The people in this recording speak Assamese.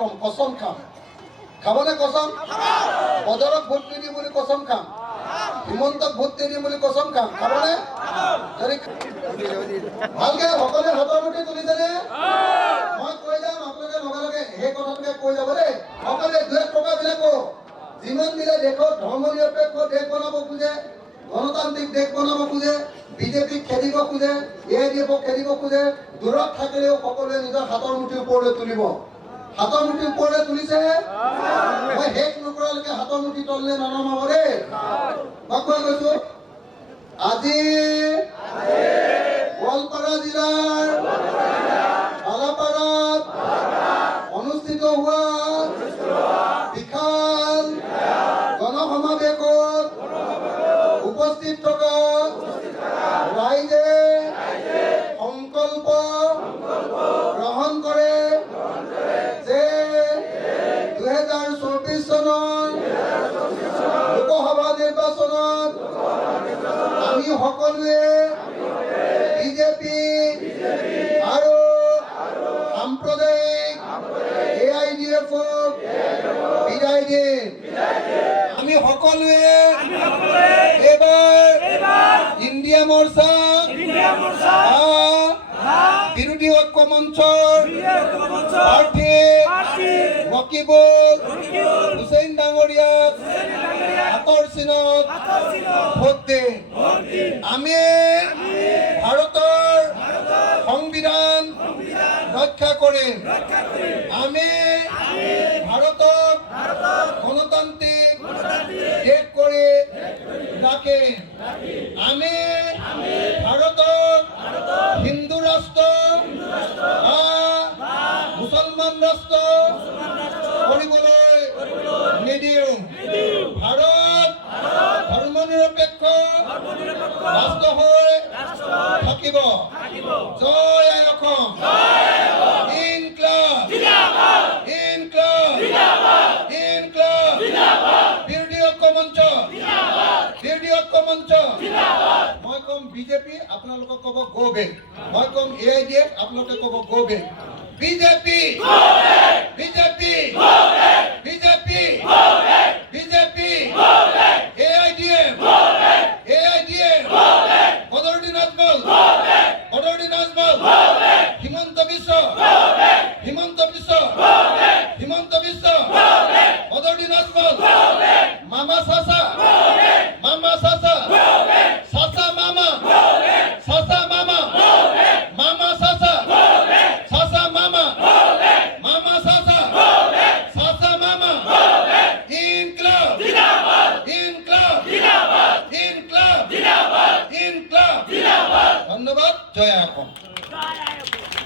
কম কসম খাম খাবনে কসম বদৰক ভোট নিদিম বুলি কসম খাম হিমন্তক ভোট নিদিম বুলি কসম খাম খাবনে যদি ভালকে সকলে হাতৰ মুঠি তুলিছেনে মই কৈ যাম আপোনালোকে লগে লগে সেই কথাটোকে কৈ যাব দেই সকলে দুই টকাবিলাকো যিমান দিলে দেশত ধৰ্মনিৰপেক্ষ দেশ বনাব খোজে গণতান্ত্ৰিক দেশ বনাব খোজে বিজেপিক খেদিব খোজে এআইডিএফক খেদিব খোজে দূৰত থাকিলেও সকলোৱে নিজৰ হাতৰ মুঠি ওপৰলৈ তুলিব হাতৰ মুঠি ওপৰলৈ তুলিছে মই শেষ নকৰালৈকে হাতৰ মুঠি তললৈ ননমাব দেই মই কৈ গৈছো আজি গোৱালপাৰা জিলাৰ আলাপাৰাত অনুষ্ঠিত হোৱা বিশাল গণসমাৱেশত উপস্থিত থকা ৰাইজে সংকল্প গ্ৰহণ কৰে যে 2024 চনৰ লোকসভা নিৰ্বাচনত আমি সকলোৱে বিজেপি আৰু সাম্প্ৰদায়িক এআইডিএফক বিদায় দিম আমি সকলোৱে এবাৰ ইণ্ডিয়া মৰ্চা বিৰোধী ঐক্য মঞ্চৰ প্ৰাৰ্থী ৰকিবুল হুছেইন ডাঙৰীয়াক হাতৰ চিনত ভোট দিম আমি ভাৰতৰ সংবিধান ৰক্ষা কৰিম আমি ভাৰতক গণতান্ত্ৰিক দেশ কৰি ৰাখিম আমি ভাৰতক হিন্দু ৰাষ্ট্ৰ মুছলমান ৰাষ্ট্ৰ কৰিবলৈ নিদিওঁ ভাৰত ধৰ্মনিৰপেক্ষ ৰাষ্ট্ৰ হৈ থাকিব জয় আই অসম ইনকলাব ইনকলাব ইনকলাব বিৰোধী ঐক্য মঞ্চ বিৰোধী ঐক্য মঞ্চ মই কম বিজেপি আপোনালোকক ক'ব গো বেক মই কম এআইডিএফ আপোনালোকে ক'ব go back BJP BJP BJP BJP AIDF AIDF Badruddin Ajmal Badruddin Ajmal Himanta Biswa Himanta Biswa Himanta Biswa Badruddin Ajmal মামা চাচা মামা চাচা চাচা মামা চাচা মামা মামা চাচা চাচা মামা মামা চাচা চাচা মামা ইনকলাব ইনকলাব ইনকলাব ইনকলাব ধন্যবাদ জয় আই অসম